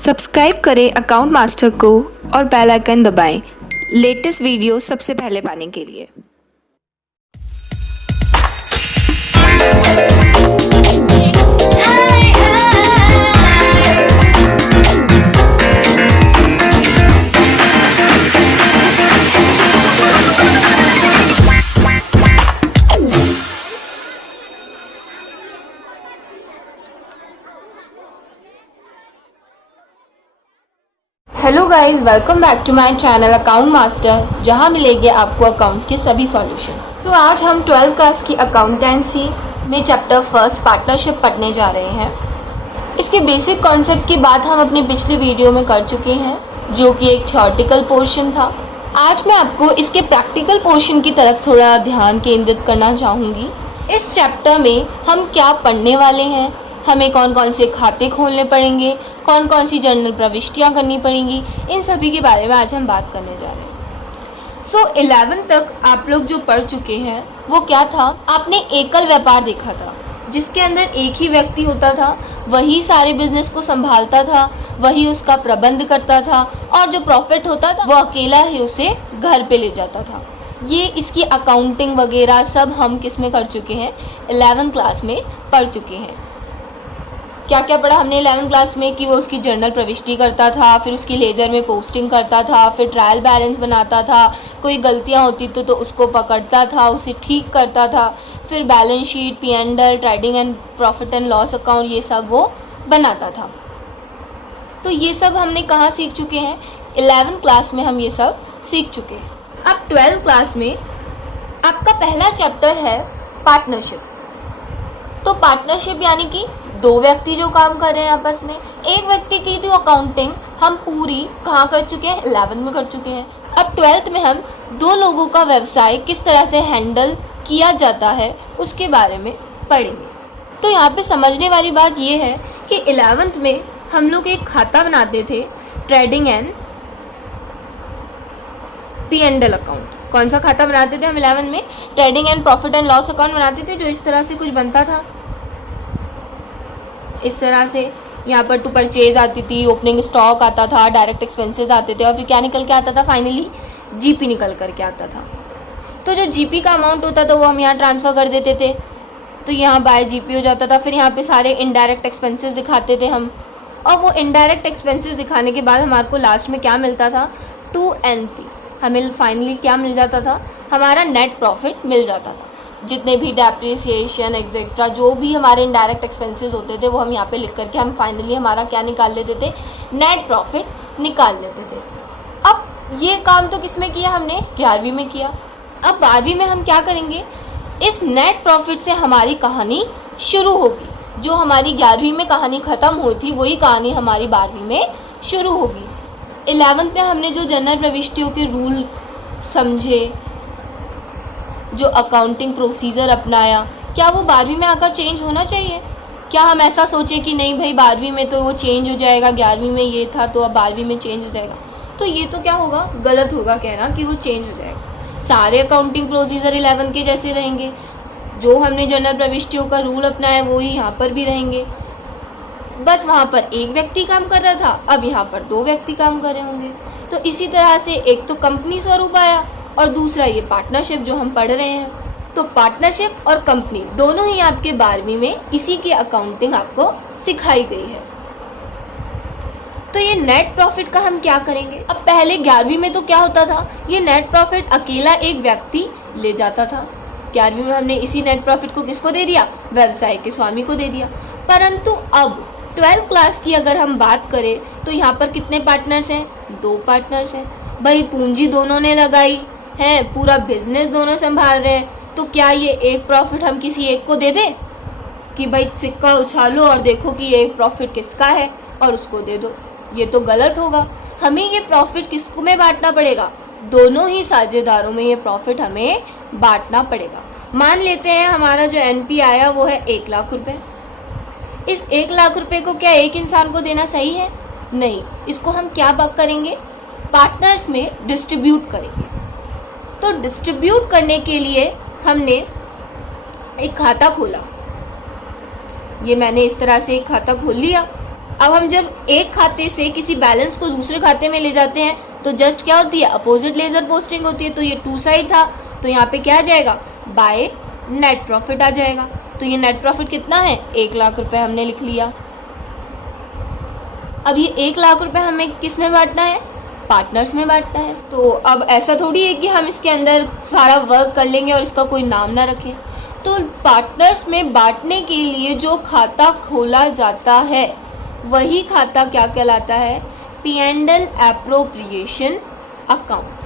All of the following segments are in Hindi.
सब्सक्राइब करें अकाउंट मास्टर को और बेल आइकन दबाएं लेटेस्ट वीडियो सबसे पहले पाने के लिए। Hello guys, welcome back to my channel account master, जहां मिलेंगे आपको अकाउंट्स के सभी सॉल्यूशन। तो आज हम 12th क्लास की अकाउंटेंसी में चैप्टर फर्स्ट पार्टनरशिप पढ़ने जा रहे हैं। इसके बेसिक कॉन्सेप्ट की बात हम अपनी पिछली वीडियो में कर चुके हैं, जो कि एक थ्योरेटिकल पोर्शन था। आज मैं आपको इसके प्रैक्टिकल पोर्शन की तरफ थोड़ा ध्यान केंद्रित करना चाहूँगी। इस चैप्टर में हम क्या पढ़ने वाले हैं, हमें कौन कौन से खाते खोलने पड़ेंगे, कौन कौन सी जर्नल प्रविष्टियाँ करनी पड़ेंगी, इन सभी के बारे में आज हम बात करने जा रहे हैं। 11th तक आप लोग जो पढ़ चुके हैं वो क्या था, आपने एकल व्यापार देखा था, जिसके अंदर एक ही व्यक्ति होता था, वही सारे बिजनेस को संभालता था, वही उसका प्रबंध करता था और जो प्रॉफिट होता था वो अकेला ही उसे घर पे ले जाता था। ये इसकी अकाउंटिंग वगैरह सब हम किस में कर चुके हैं, 11th क्लास में पढ़ चुके हैं। क्या क्या पढ़ा हमने 11th क्लास में कि वो उसकी जर्नल प्रविष्टि करता था, फिर उसकी लेजर में पोस्टिंग करता था, फिर ट्रायल बैलेंस बनाता था, कोई गलतियां होती तो उसको पकड़ता था, उसे ठीक करता था, फिर balance sheet, P&L, trading and profit and loss account, ये सब वो बनाता था। तो ये सब हमने कहाँ सीख चुके हैं, 11th क्लास में हम ये सब सीख चुके हैं। अब 12th क्लास में आपका पहला चैप्टर है पार्टनरशिप। तो पार्टनरशिप यानी कि दो व्यक्ति जो काम कर रहे हैं आपस में। एक व्यक्ति की जो अकाउंटिंग हम पूरी कहाँ कर चुके हैं, 11th में कर चुके हैं। अब 12th में हम दो लोगों का व्यवसाय किस तरह से हैंडल किया जाता है उसके बारे में पढ़ेंगे। तो यहाँ पे समझने वाली बात ये है कि 11th में हम लोग एक खाता बनाते थे, ट्रेडिंग एंड P&L अकाउंट। कौन सा खाता बनाते थे हम 11th में, trading and profit and loss account बनाते थे, जो इस तरह से कुछ बनता था। इस तरह से यहाँ पर टू परचेज आती थी, ओपनिंग स्टॉक आता था, डायरेक्ट एक्सपेंसेस आते थे और फिर क्या निकल के आता था, फाइनली जीपी निकल करके आता था। तो जो जीपी का अमाउंट होता था वो हम यहाँ ट्रांसफ़र कर देते थे, तो यहाँ बाय जीपी हो जाता था। फिर यहाँ पे सारे इनडायरेक्ट एक्सपेंसेस दिखाते थे हम, और वो इनडायरेक्ट एक्सपेंसेस दिखाने के बाद हमारे को लास्ट में क्या मिलता था, 2NP। हमें फाइनली क्या मिल जाता था, हमारा नेट प्रॉफिट मिल जाता था। जितने भी डेप्रिसिएशन एक्सेट्रा जो भी हमारे इनडायरेक्ट एक्सपेंसेस होते थे वो हम यहाँ पे लिख करके हम फाइनली हमारा क्या निकाल लेते थे, नेट प्रॉफिट निकाल लेते थे। अब ये काम तो किस में किया हमने, 11वीं में किया। अब 12वीं में हम क्या करेंगे, इस नेट प्रॉफिट से हमारी कहानी शुरू होगी। जो हमारी 11वीं में कहानी ख़त्म हुई थी वही कहानी हमारी 12वीं में शुरू होगी। 11th में हमने जो जनरल प्रविष्टियों के रूल समझे, जो अकाउंटिंग प्रोसीजर अपनाया, क्या वो 12वीं में आकर चेंज होना चाहिए? क्या हम ऐसा सोचें कि नहीं भाई 12वीं में तो वो चेंज हो जाएगा, 11वीं में ये था तो अब 12वीं में चेंज हो जाएगा? तो ये तो क्या होगा, गलत होगा कहना कि वो चेंज हो जाएगा। सारे अकाउंटिंग प्रोसीजर 11 के जैसे रहेंगे, जो हमने जनरल प्रविष्टियों का रूल अपनाया वो ही यहाँ पर भी रहेंगे। बस वहाँ पर एक व्यक्ति काम कर रहा था, अब यहाँ पर दो व्यक्ति काम कर रहे होंगे। तो इसी तरह से एक तो कंपनी स्वरूप आया और दूसरा ये पार्टनरशिप जो हम पढ़ रहे हैं। तो पार्टनरशिप और कंपनी दोनों ही आपके 12वीं में इसी की अकाउंटिंग आपको सिखाई गई है। तो ये नेट प्रॉफिट का हम क्या करेंगे, अब पहले 11वीं में तो क्या होता था, ये नेट प्रॉफिट अकेला एक व्यक्ति ले जाता था। 11वीं में हमने इसी नेट प्रॉफिट को किसको दे दिया, व्यवसाय के स्वामी को दे दिया। परंतु अब 12th क्लास की अगर हम बात करें तो यहाँ पर कितने पार्टनर्स हैं, दो पार्टनर्स हैं। भाई पूंजी दोनों ने लगाई है, पूरा बिजनेस दोनों संभाल रहे हैं, तो क्या ये एक प्रॉफिट हम किसी एक को दे दें कि भाई सिक्का उछालो और देखो कि ये एक प्रॉफिट किसका है और उसको दे दो? ये तो गलत होगा। हमें ये प्रॉफिट किसको में बांटना पड़ेगा, दोनों ही साझेदारों में ये प्रॉफिट हमें बांटना पड़ेगा। मान लेते हैं हमारा जो NP आया वो है 1 लाख रुपये। इस 1 लाख रुपये को क्या एक इंसान को देना सही है? नहीं, इसको हम क्या करेंगे, पार्टनर्स में डिस्ट्रीब्यूट करेंगे। तो डिस्ट्रीब्यूट करने के लिए हमने एक खाता खोला। ये मैंने इस तरह से एक खाता खोल लिया। अब हम जब एक खाते से किसी बैलेंस को दूसरे खाते में ले जाते हैं तो जस्ट क्या होती है, अपोजिट लेजर पोस्टिंग होती है। तो ये टू साइड था, तो यहाँ पे क्या आ जाएगा, बाय नेट प्रॉफिट आ जाएगा। तो ये नेट प्रॉफिट कितना है, 1 लाख रुपए हमने लिख लिया। अब ये 1 लाख रुपए हमें किस में बांटना है, पार्टनर्स में बांटना है। तो अब ऐसा थोड़ी है कि हम इसके अंदर सारा वर्क कर लेंगे और इसका कोई नाम ना रखें। तो पार्टनर्स में बांटने के लिए जो खाता खोला जाता है वही खाता क्या कहलाता है, P&L एप्रोप्रिएशन अकाउंट।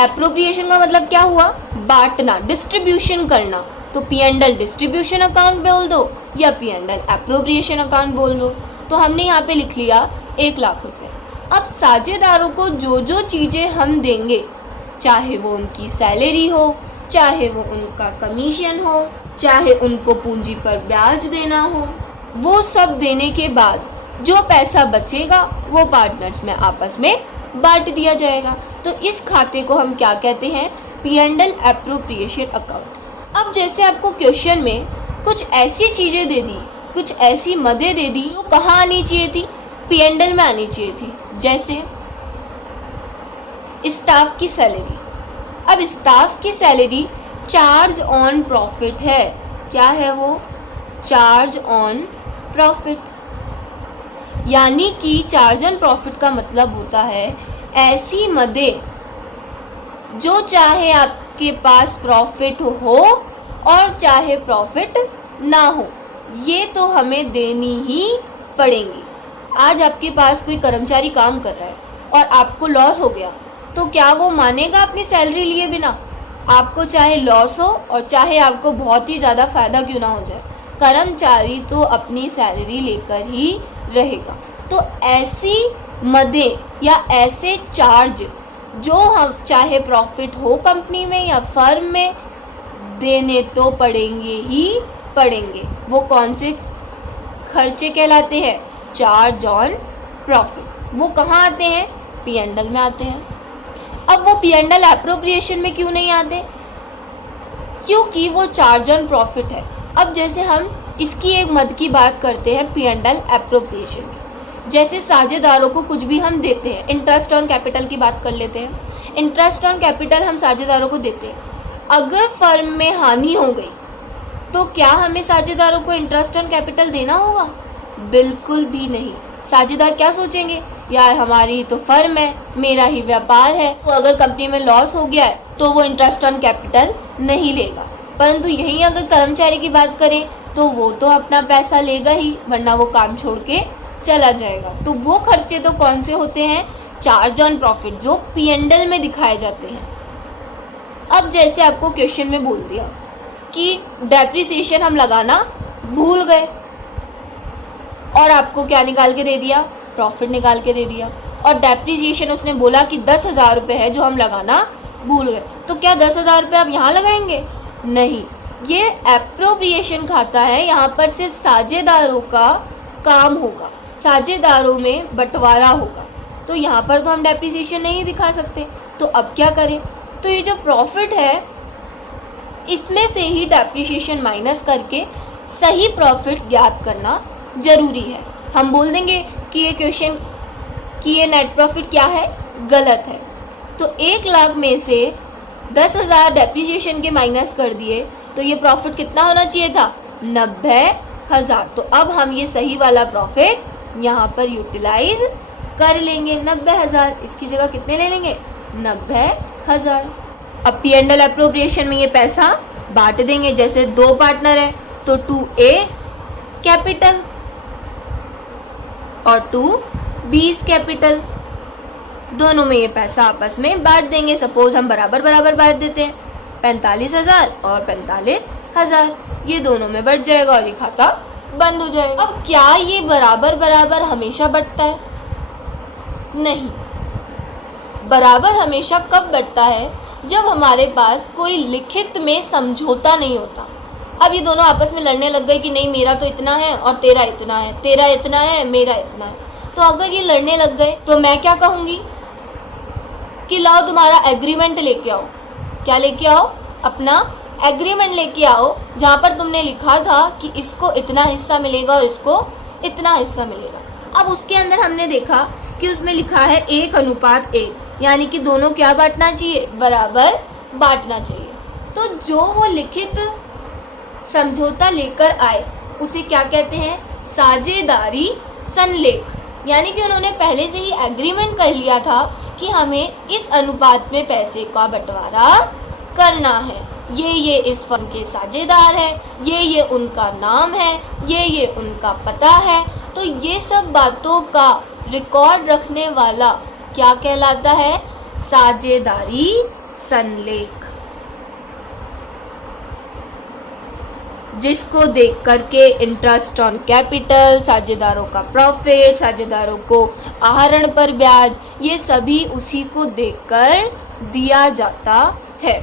एप्रोप्रिएशन का मतलब क्या हुआ, बांटना, डिस्ट्रीब्यूशन करना। तो P&L डिस्ट्रीब्यूशन अकाउंट बोल दो या P&L एप्रोप्रिएशन अकाउंट बोल दो। तो हमने यहाँ पे लिख लिया 1 लाख रुपए। अब साझेदारों को जो जो चीज़ें हम देंगे, चाहे वो उनकी सैलरी हो, चाहे वो उनका कमीशन हो, चाहे उनको पूंजी पर ब्याज देना हो, वो सब देने के बाद जो पैसा बचेगा वो पार्टनर्स में आपस में बांट दिया जाएगा। तो इस खाते को हम क्या कहते हैं, P&L एप्रोप्रिएशन अकाउंट। अब जैसे आपको क्वेश्चन में कुछ ऐसी चीज़ें दे दी, कुछ ऐसी मदें दे दी जो कहाँ आनी चाहिए थी, P&L में आनी चाहिए थी। जैसे स्टाफ की सैलरी। अब स्टाफ की सैलरी चार्ज ऑन प्रॉफिट है। क्या है वो, चार्ज ऑन प्रॉफिट। यानी कि चार्ज ऑन प्रॉफिट का मतलब होता है ऐसी मदें जो चाहे आपके पास प्रॉफिट हो और चाहे प्रॉफिट ना हो, ये तो हमें देनी ही पड़ेंगी। आज आपके पास कोई कर्मचारी काम कर रहा है और आपको लॉस हो गया, तो क्या वो मानेगा अपनी सैलरी लिए बिना? आपको चाहे लॉस हो और चाहे आपको बहुत ही ज़्यादा फ़ायदा क्यों ना हो जाए, कर्मचारी तो अपनी सैलरी लेकर ही रहेगा। तो ऐसी मदें या ऐसे चार्ज जो हम चाहे प्रॉफिट हो कंपनी में या फर्म में, देने तो पड़ेंगे ही पड़ेंगे। वो कौन से खर्चे कहलाते हैं, चार्ज ऑन प्रॉफिट। वो कहाँ आते हैं, P&L में आते हैं। अब वो P&L एप्रोप्रिएशन में क्यों नहीं आते, क्योंकि वो चार्ज ऑन प्रॉफिट है। अब जैसे हम इसकी एक मद की बात करते हैं P&L एप्रोप्रिएशन की, जैसे साझेदारों को कुछ भी हम देते हैं, इंटरेस्ट ऑन कैपिटल की बात कर लेते हैं। इंटरेस्ट ऑन कैपिटल हम साझेदारों को देते हैं। अगर फर्म में हानि हो गई तो क्या हमें साझेदारों को इंटरेस्ट ऑन कैपिटल देना होगा? बिल्कुल भी नहीं। साझेदार क्या सोचेंगे, यार हमारी तो फर्म है, मेरा ही व्यापार है, तो अगर कंपनी में लॉस हो गया है तो वो इंटरेस्ट ऑन कैपिटल नहीं लेगा। परंतु यहीं अगर कर्मचारी की बात करें तो वो तो अपना पैसा लेगा ही, वरना वो काम छोड़ के चला जाएगा। तो वो खर्चे तो कौन से होते हैं, चार्ज ऑन प्रॉफिट, जो P&L में दिखाए जाते हैं। अब जैसे आपको क्वेश्चन में बोल दिया कि डेप्रिसिएशन हम लगाना भूल गए और आपको क्या निकाल के दे दिया, प्रॉफिट निकाल के दे दिया। और डेप्रिसिएशन उसने बोला कि 10,000 रुपये है जो हम लगाना भूल गए, तो क्या 10,000 रुपये आप यहाँ लगाएंगे? नहीं, ये एप्रोप्रिएशन खाता है, यहाँ पर सिर्फ साझेदारों का काम होगा, साझेदारों में बंटवारा होगा। तो यहाँ पर तो हम डेप्रिसिएशन नहीं दिखा सकते। तो अब क्या करें, तो ये जो प्रॉफिट है इसमें से ही डेप्रिसिएशन माइनस करके सही प्रॉफिट ज्ञात करना ज़रूरी है। हम बोल देंगे कि ये क्वेश्चन कि ये नेट प्रॉफिट क्या है, गलत है। तो 1 लाख में से 10,000 डेप्रिसिएशन के माइनस कर दिए तो ये प्रॉफिट कितना होना चाहिए था, 90,000। तो अब हम ये सही वाला प्रॉफिट यहाँ पर यूटिलाइज कर लेंगे, 90,000। इसकी जगह कितने ले लेंगे, 90,000। अब P&L एप्रोप्रिएशन में ये पैसा बांट देंगे। जैसे 2 पार्टनर है तो 2A कैपिटल और 2B कैपिटल, दोनों में ये पैसा आपस में बांट देंगे। सपोज हम बराबर बराबर बांट देते हैं, 45,000 और 45,000, ये दोनों में बढ़ जाएगा और ये खाता बंद हो जाएगा। अब क्या ये बराबर बराबर हमेशा बढ़ता है? नहीं, बराबर हमेशा कब बढ़ता है, जब हमारे पास कोई लिखित में समझौता नहीं होता। अब ये दोनों आपस में लड़ने लग गए कि नहीं मेरा तो इतना है और तेरा इतना है, तेरा इतना है मेरा इतना है। तो अगर ये लड़ने लग गए तो मैं क्या कहूँगी कि लाओ तुम्हारा एग्रीमेंट लेके आओ। क्या लेके आओ, अपना एग्रीमेंट लेके आओ, जहाँ पर तुमने लिखा था कि इसको इतना हिस्सा मिलेगा और इसको इतना हिस्सा मिलेगा। अब उसके अंदर हमने देखा कि उसमें लिखा है 1:1, यानी कि दोनों क्या बांटना चाहिए, बराबर बांटना चाहिए। तो जो वो लिखित समझौता लेकर आए उसे क्या कहते हैं, साझेदारी संलेख, यानी कि उन्होंने पहले से ही एग्रीमेंट कर लिया था कि हमें इस अनुपात में पैसे का बंटवारा करना है, ये इस फर्म के साझेदार है, ये उनका नाम है, ये उनका पता है। तो ये सब बातों का रिकॉर्ड रखने वाला क्या कहलाता है, साझेदारी संलेख, जिसको देख करके इंटरेस्ट ऑन कैपिटल, साझेदारों का प्रॉफिट, साझेदारों को आहरण पर ब्याज, ये सभी उसी को देखकर दिया जाता है।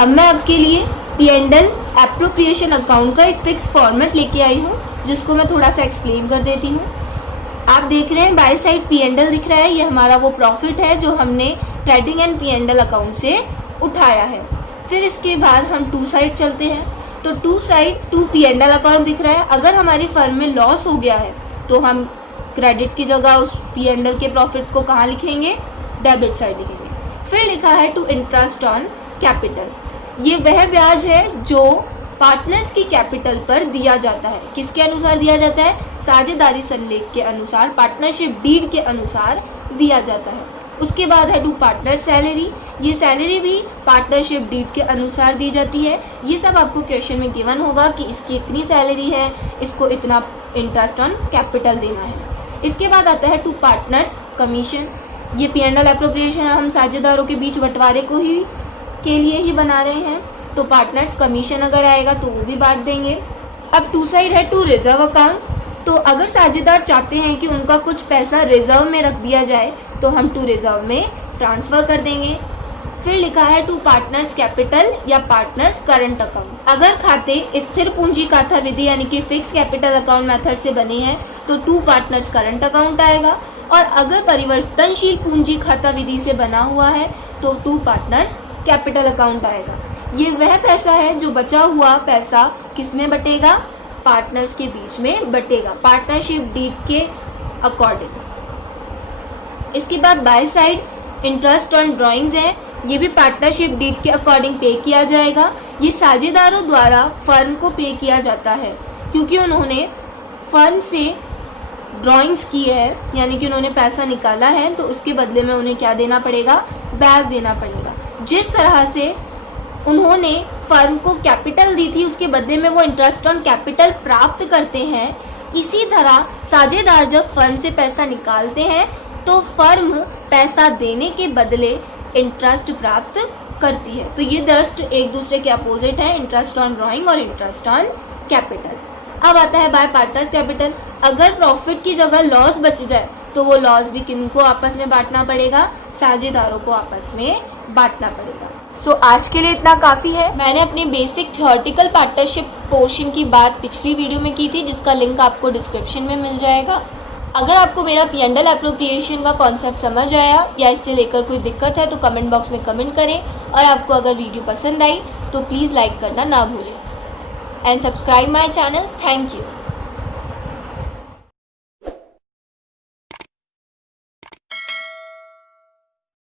अब मैं आपके लिए P&L एप्रोप्रिएशन अकाउंट का एक फिक्स फॉर्मेट लेके आई हूँ, जिसको मैं थोड़ा सा एक्सप्लेन कर देती हूँ। आप देख रहे हैं बाय साइड P&L दिख रहा है, ये हमारा वो प्रॉफिट है जो हमने ट्रेडिंग एंड P&L अकाउंट से उठाया है। फिर इसके बाद हम टू साइड चलते हैं, तो to side to P&L account दिख रहा है। अगर हमारी फर्म में लॉस हो गया है तो हम क्रेडिट की जगह उस P&L के प्रॉफिट को कहाँ लिखेंगे, डेबिट साइड लिखेंगे। फिर लिखा है टू इंटरेस्ट ऑन कैपिटल, ये वह ब्याज है जो पार्टनर्स की कैपिटल पर दिया जाता है। किसके अनुसार दिया जाता है, साझेदारी संलेख के अनुसार, पार्टनरशिप डीड के अनुसार दिया जाता है। उसके बाद है टू पार्टनर सैलरी, ये सैलरी भी पार्टनरशिप डीड के अनुसार दी जाती है। ये सब आपको क्वेश्चन में गिवन होगा कि इसकी इतनी सैलरी है, इसको इतना इंटरेस्ट ऑन कैपिटल देना है। इसके बाद आता है टू पार्टनर्स कमीशन, ये P&L एप्रोप्रिएशन हम साझेदारों के बीच बंटवारे को ही के लिए ही बना रहे हैं, तो पार्टनर्स कमीशन अगर आएगा तो वो भी बांट देंगे। अब टू साइड है टू रिजर्व अकाउंट, तो अगर साझेदार चाहते हैं कि उनका कुछ पैसा रिजर्व में रख दिया जाए तो हम टू रिजर्व में ट्रांसफ़र कर देंगे। फिर लिखा है टू पार्टनर्स कैपिटल या पार्टनर्स करंट अकाउंट, अगर खाते स्थिर पूंजी खाता विधि यानी कि फिक्स कैपिटल अकाउंट मेथड से बने हैं तो टू पार्टनर्स करंट अकाउंट आएगा, और अगर परिवर्तनशील पूंजी खाता विधि से बना हुआ है तो टू पार्टनर्स कैपिटल अकाउंट आएगा। ये वह पैसा है जो बचा हुआ पैसा किस में बटेगा, पार्टनर्स के बीच में बटेगा, पार्टनरशिप डीड के अकॉर्डिंग। इसके बाद by side interest on drawings है, ये भी पार्टनरशिप डीड के अकॉर्डिंग पे किया जाएगा। ये साझेदारों द्वारा फर्म को पे किया जाता है क्योंकि उन्होंने फर्म से ड्राइंग्स की है, यानी कि उन्होंने पैसा निकाला है, तो उसके बदले में उन्हें क्या देना पड़ेगा, ब्याज देना पड़ेगा। जिस तरह से उन्होंने फर्म को कैपिटल दी थी उसके बदले में वो इंटरेस्ट ऑन कैपिटल प्राप्त करते हैं, इसी तरह साझेदार जब फर्म से पैसा निकालते हैं तो फर्म पैसा देने के बदले इंटरेस्ट प्राप्त करती है। तो ये जस्ट एक दूसरे के अपोजिट है, इंटरेस्ट ऑन ड्राइंग और इंटरेस्ट ऑन कैपिटल। अब आता है बाय पार्टनर्स कैपिटल, अगर प्रॉफिट की जगह लॉस बच जाए तो वो लॉस भी किनको आपस में बांटना पड़ेगा, साझेदारों को आपस में बांटना पड़ेगा। सो आज के लिए इतना काफ़ी है। मैंने अपनी बेसिक थ्योरेटिकल पार्टनरशिप पोर्शन की बात पिछली वीडियो में की थी, जिसका लिंक आपको डिस्क्रिप्शन में मिल जाएगा। अगर आपको मेरा P&L एप्रोप्रिएशन का कॉन्सेप्ट समझ आया या इससे लेकर कोई दिक्कत है तो कमेंट बॉक्स में कमेंट करें, और आपको अगर वीडियो पसंद आई तो प्लीज़ लाइक करना ना भूलें and subscribe my channel. Thank you.